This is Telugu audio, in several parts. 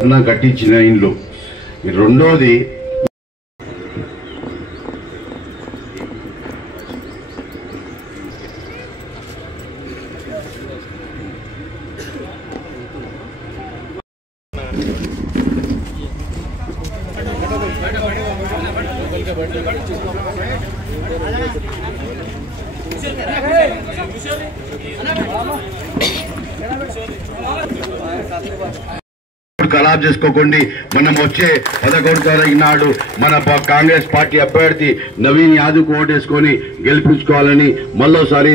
కట్టించిన ఇండ్లు. రెండోది ఖరాబ్ చేసుకోకండి. మనం వచ్చే 11 తారీఖు నాడు మన కాంగ్రెస్ పార్టీ అభ్యర్థి నవీన్ యాదవ్కు ఓటేసుకొని గెలిపించుకోవాలని మళ్ళోసారి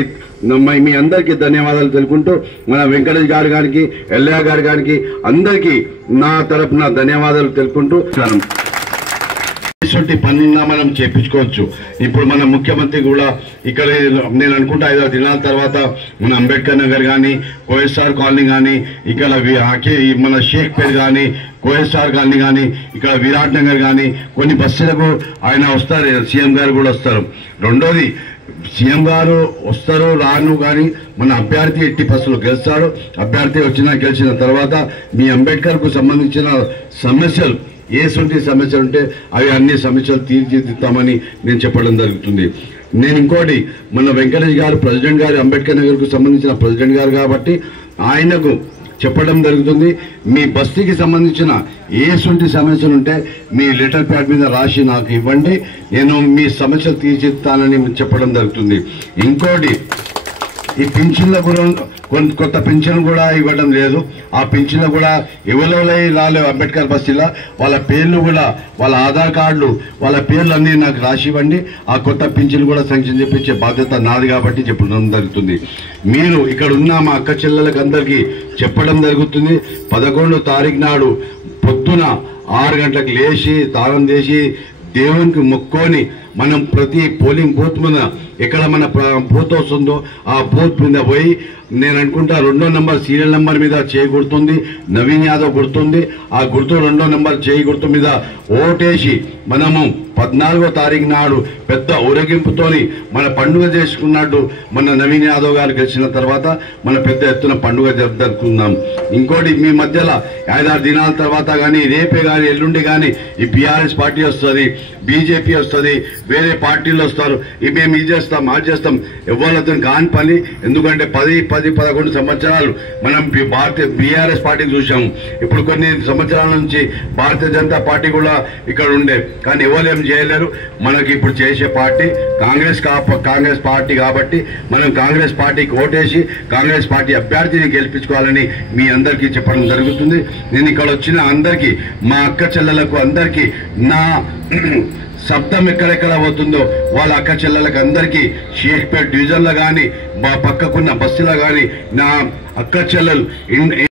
మీ అందరికీ ధన్యవాదాలు తెలుపుకుంటూ మన వెంకటేష్ గారు గారికి ఎల్లయ్య గారు గారికి అందరికీ నా తరపున ధన్యవాదాలు తెలుపుకుంటూ ఇటువంటి పనున్నా మనం చేపించుకోవచ్చు. ఇప్పుడు మన ముఖ్యమంత్రి కూడా ఇక్కడ నేను అనుకుంటా 5 దినాల తర్వాత మన అంబేద్కర్ నగర్ కానీ కోఎస్ఆర్ కాలనీ కానీ ఇక్కడ మన షేక్పేట్ కానీ కోఎస్ఆర్ కాలనీ కానీ ఇక్కడ విరాట్ నగర్ కానీ కొన్ని బస్సులకు ఆయన వస్తారు, సీఎం గారు కూడా వస్తారు. రెండోది సీఎం గారు వస్తారు రాను కానీ మన అభ్యర్థి ఎట్టి బస్సులు గెలుస్తాడు. అభ్యర్థి గెలిచిన తర్వాత మీ అంబేద్కర్ కు సంబంధించిన సమస్యలు ఏసొంటి సమస్యలు ఉంటే అవి అన్ని సమస్యలు తీర్చిదిద్దామని నేను చెప్పడం జరుగుతుంది. నేను ఇంకోటి మన వెంకటేష్ గారు ప్రెసిడెంట్ గారు అంబేద్కర్ నగర్ కు సంబంధించిన ప్రెసిడెంట్ గారు కాబట్టి ఆయనకు చెప్పడం జరుగుతుంది. మీ బస్తీకి సంబంధించిన ఏసొంటి సమస్యలు ఉంటే మీ లెటర్ ప్యాడ్ మీద రాసి నాకు ఇవ్వండి, నేను మీ సమస్యలు తీర్చిదిద్దానని చెప్పడం జరుగుతుంది. ఇంకోటి ఈ పింఛన్ల కూడా కొత్త పింఛన్ కూడా ఇవ్వడం లేదు. ఆ పింఛన్లు కూడా ఎవరెవరై రాలేవు అంబేద్కర్ బస్తీలో వాళ్ళ పేర్లు కూడా వాళ్ళ ఆధార్ కార్డులు వాళ్ళ పేర్లు అన్నీ నాకు రాసి ఇవ్వండి. ఆ కొత్త పింఛన్ కూడా శాంక్షన్ చేపించే బాధ్యత నాది కాబట్టి చెప్పడం జరుగుతుంది. మీరు ఇక్కడ ఉన్న మా అక్క చెల్లెలకు అందరికీ చెప్పడం జరుగుతుంది. 11 తారీఖు నాడు పొద్దున 6 గంటలకు లేచి తాళం చేసి దేవునికి మొక్కొని మనం ప్రతి పోలింగ్ బూత్ మీద ఎక్కడ మన బూత్ వస్తుందో ఆ బూత్ మీద పోయి నేను అనుకుంటా 2వ నంబర్ సీరియల్ నెంబర్ మీద చేయి గుర్తుంది, నవీన్ యాదవ్ గుర్తుంది. ఆ గుర్తు 2వ నంబర్ చేయి గుర్తు మీద ఓటేసి మనము 14వ తారీఖు నాడు పెద్ద ఊరేగింపుతోని మన పండుగ చేసుకున్నట్టు మన నవీన్ యాదవ్ గారు గెలిచిన తర్వాత మన పెద్ద ఎత్తున పండుగ జరుపుకుందాం. ఇంకోటి మీ మధ్యలో 5-6 దినాల తర్వాత కానీ రేపే కానీ ఎల్లుండి కానీ ఈ బీఆర్ఎస్ పార్టీ వస్తుంది, బీజేపీ వస్తుంది, వేరే పార్టీలు వస్తారు, మేము ఇది చేస్తాం అది చేస్తాం. ఎవరితో కాని పని. ఎందుకంటే 10-11 సంవత్సరాలు మనం బీఆర్ఎస్ పార్టీకి చూసాము. ఇప్పుడు కొన్ని సంవత్సరాల నుంచి భారతీయ జనతా పార్టీ కూడా ఇక్కడ ఉండే కానీ ఎవరు ఏం చేయలేరు. మనకి ఇప్పుడు చేసే పార్టీ కాంగ్రెస్ పార్టీ కాబట్టి మనం కాంగ్రెస్ పార్టీకి ఓటేసి కాంగ్రెస్ పార్టీ అభ్యర్థిని గెలిపించుకోవాలని మీ అందరికీ చెప్పడం జరుగుతుంది. నేను ఇక్కడ వచ్చిన అందరికీ మా అక్క చెల్లెలకు అందరికీ నా శబ్దం ఎక్కడెక్కడ అవుతుందో వాళ్ళ అక్క చెల్లెలకు అందరికీ షేక్పేట్ డివిజన్లో కానీ మా పక్కకున్న బస్సులో కానీ నా అక్క చెల్లెలు